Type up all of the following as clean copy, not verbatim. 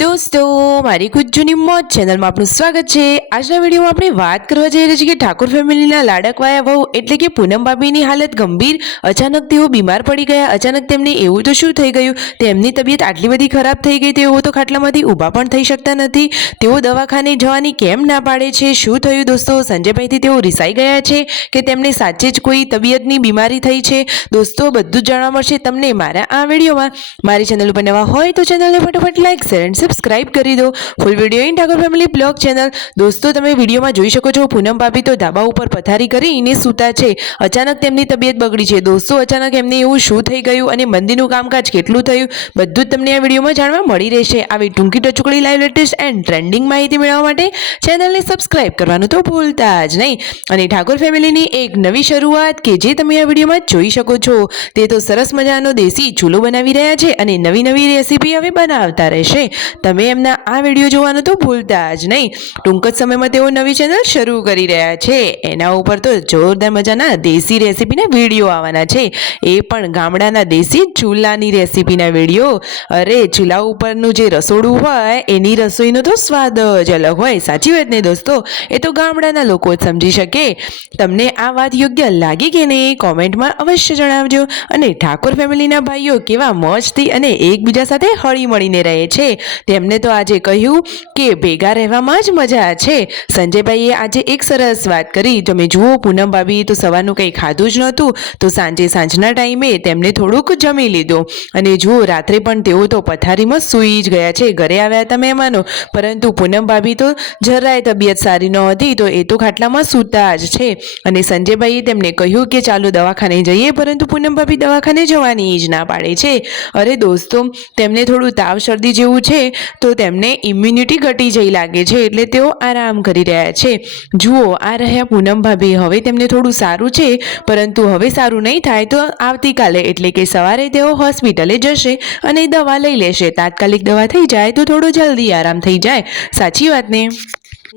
દોસ્તો મારી ગુજ્જુની મોજ ચેનલમાં આપનું સ્વાગત છે। આજના વિડીયોમાં આપણે વાત કરવા જઈ રહ્યા છીએ કે ઠાકોર ફેમિલીના લાડકવાયા વહુ એટલે કે પૂનમ ભાભીની હાલત ગંભીર। અચાનક તેઓ બીમાર પડી ગયા। અચાનક તેમને એવું તો શું થઈ ગયું? તેમની તબિયત આટલી બધી ખરાબ થઈ ગઈ તેઓ તો ખાટલામાંથી ઊભા પણ થઈ શકતા નથી। તેઓ દવાખાને જવાની કેમ ના પાડે છે? શું થયું દોસ્તો? સંજયભાઈથી તેઓ રિસાઈ ગયા છે કે તેમને સાચે જ કોઈ તબિયતની બીમારી થઈ છે? દોસ્તો બધું જ જાણવા મળશે તમને મારા આ વિડીયોમાં। મારી ચેનલ ઉપર નવા હોય તો ચેનલને ફટાફટ લાઈક શેર સબસ્ક્રાઇબ કરી દો। Full video in Thakor family blog channel. દોસ્તો તમે વિડીયોમાં જોઈ શકો છો પૂનમ ભાભી તો ધાબા ઉપર પથારી કરીને સૂતા છે। અચાનક તેમની તબિયત બગડી છે દોસ્તો। અચાનક એમને એવું શું થઈ ગયું અને મંદિરનું કામકાજ કેટલું થયું બધું જ તમને આ વિડીયોમાં જાણવા મળી રહેશે। આવી ટૂંકી ટચુકડી લાઈવ લેટેસ્ટ એન્ડ ટ્રેન્ડિંગ માહિતી મેળવવા માટે ચેનલને સબસ્ક્રાઇબ કરવાનું તો ભૂલતા જ નહીં। અને ઠાકોર ફેમિલીની એક નવી શરૂઆત કે જે તમે આ વિડીયોમાં જોઈ શકો છો તે તો સરસ મજાનો દેશી ચૂલો બનાવી રહ્યા છે અને નવી નવી રેસીપી હવે બનાવતા રહેશે। તમે એમના આ વિડીયો જોવાનું તો ભૂલતા જ નહીં। ટૂંક જ સમયમાં તેઓ નવી ચેનલ શરૂ કરી રહ્યા છે। એના ઉપર તો જોરદાર મજાના દેશી રેસીપીના વિડીયો આવવાના છે, એ પણ ગામડાના દેશી ચૂલાની રેસીપીના વિડીયો। અરે ચૂલા ઉપરનું જે રસોડું હોય એની રસોઈનો તો સ્વાદ જ અલગ હોય। સાચી વાત ને દોસ્તો? એ તો ગામડાના લોકો જ સમજી શકે। તમને આ વાત યોગ્ય લાગી કે નહીં કોમેન્ટમાં અવશ્ય જણાવજો। અને ઠાકોર ફેમિલીના ભાઈઓ કેવા મોજથી અને એકબીજા સાથે હળી મળીને રહે છે। તેમને તો આજે કહ્યું કે ભેગા રહેવામાં જ મજા છે। સંજયભાઈએ આજે એક સરસ વાત કરી। તમે જુઓ પૂનમ ભાભી તો સવારનું કંઈ ખાધું જ નહોતું તો સાંજના ટાઈમે તેમને થોડુંક જમી લીધું અને જુઓ રાત્રે પણ તેઓ તો પથારીમાં સૂઈ જ ગયા છે। ઘરે આવ્યા હતા મહેમાનો પરંતુ પૂનમ ભાભી તો જરાય તબિયત સારી ન હતી તો એ તો ખાટલામાં સૂતા જ છે। અને સંજયભાઈએ તેમને કહ્યું કે ચાલો દવાખાને જઈએ પરંતુ પૂનમ ભાભી દવાખાને જવાની જ ના પાડે છે। અરે દોસ્તો તેમને થોડું તાવ શરદી જેવું છે તો તેમને ઇમ્યુનિટી ઘટી જઈ લાગે છે એટલે તેઓ આરામ કરી રહ્યા છે। જુઓ આ રહ્યા પૂનમ ભાભી। હવે તેમને થોડું સારું છે પરંતુ હવે સારું નહીં થાય તો આવતીકાલે એટલે કે સવારે તેઓ હોસ્પિટલે જશે અને દવા લઈ લેશે। તાત્કાલિક દવા થઈ જાય તો થોડો જલ્દી આરામ થઈ જાય। સાચી વાત ને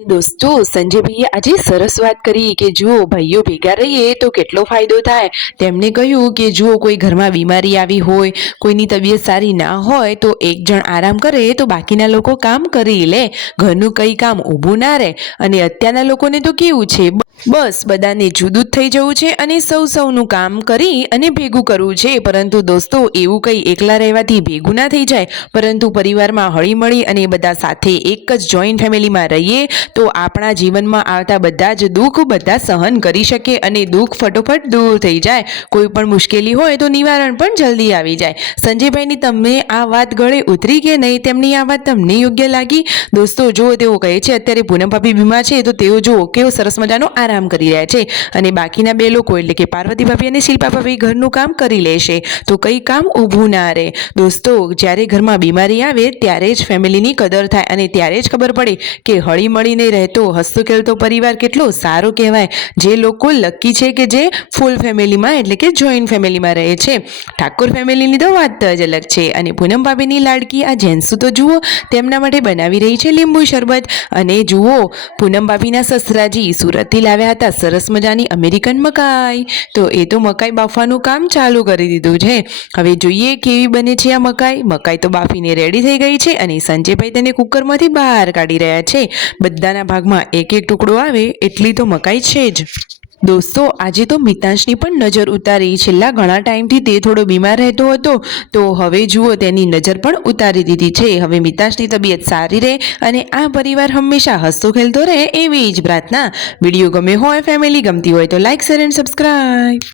દોસ્તો? સંજયભાઈએ આજે સરસ વાત કરી કે જુઓ ભાઈઓ ભેગા રહીએ તો કેટલો ફાયદો થાય। તેમણે કહ્યું કે જુઓ કોઈ ઘરમાં બીમારી આવી હોય, કોઈની તબિયત સારી ના હોય તો એક જણ આરામ કરે તો બાકીના લોકો કામ કરી લે, ઘરનું કંઈ કામ ઊભું ના રહે। અને અત્યારના લોકોને તો કેવું છે બસ બધાને જુદું જ થઈ જવું છે અને સૌનું કામ કરી અને ભેગું કરવું છે। પરંતુ દોસ્તો એવું કંઈ એકલા રહેવાથી ભેગું ના થઈ જાય પરંતુ પરિવારમાં હળી મળી અને બધા સાથે એક જ જોઈન્ટ ફેમિલીમાં રહીએ તો આપણા જીવનમાં આવતા બધા જ દુઃખ બધા સહન કરી શકે અને દુઃખ ફટોફટ દૂર થઈ જાય। કોઈ પણ મુશ્કેલી હોય તો નિવારણ પણ જલ્દી આવી જાય। સંજયભાઈની તમને આ વાત ગળે ઉતરી કે નહીં? તેમની આ વાત તમને યોગ્ય લાગી? દોસ્તો જો તેઓ કહે છે અત્યારે પૂનમ ભાભી બીમાર છે તો તેઓ જુઓ કેવો સરસ મજાનો આરામ કરી રહ્યા છે અને બાકીના બે લોકો એટલે કે પાર્વતી ભાભી અને શિલ્પા ભાભી ઘરનું કામ કરી લેશે તો કંઈ કામ ઊભું ના રહે। દોસ્તો જ્યારે ઘરમાં બીમારી આવે ત્યારે જ ફેમિલીની કદર થાય અને ત્યારે જ ખબર પડે કે હળી મળીને રહેતો હસતો ખેલતો પરિવાર કેટલો સારો કહેવાય। જે લોકો લકી છે કે જે ફૂલ ફેમિલીમાં એટલે કે જોઈન્ટ ફેમિલીમાં રહે છે। ઠાકોર ફેમિલીની તો વાત જ અલગ છે। અને પૂનમ ભાભીની લાડકી આ જેન્સુ તો જુઓ તેમના માટે બનાવી રહી છે લીંબુ શરબત। અને જુઓ પૂનમ ભાભીના સસરાજી સુરતથી લાવ્યા હતા સરસ મજાની અમેરિકન મકાઈ તો એ તો મકાઈ બાફવાનું કામ ચાલુ કરી દીધું છે। હવે જોઈએ કેવી બને છે આ મકાઈ। મકાઈ તો બાફીને રેડી થઈ ગઈ છે અને સંજયભાઈ તેને કુકરમાંથી બહાર કાઢી રહ્યા છે। બધાના ભાગમાં એક એક ટુકડો આવે એટલી તો મકાઈ છે જ। દોસ્તો આજે તો મિતાંશની પણ નજર ઉતારી। છેલ્લા ઘણા ટાઈમથી તે થોડો બીમાર રહેતો હતો તો હવે જુઓ તેની નજર પણ ઉતારી દીધી છે। હવે મિતાંશની તબિયત સારી રહે અને આ પરિવાર હંમેશા હસતો ખેલતો રહે એવી જ પ્રાર્થના। વિડીયો ગમે હોય ફેમિલી ગમતી હોય તો લાઈક શેર એન્ડ સબસ્ક્રાઇબ।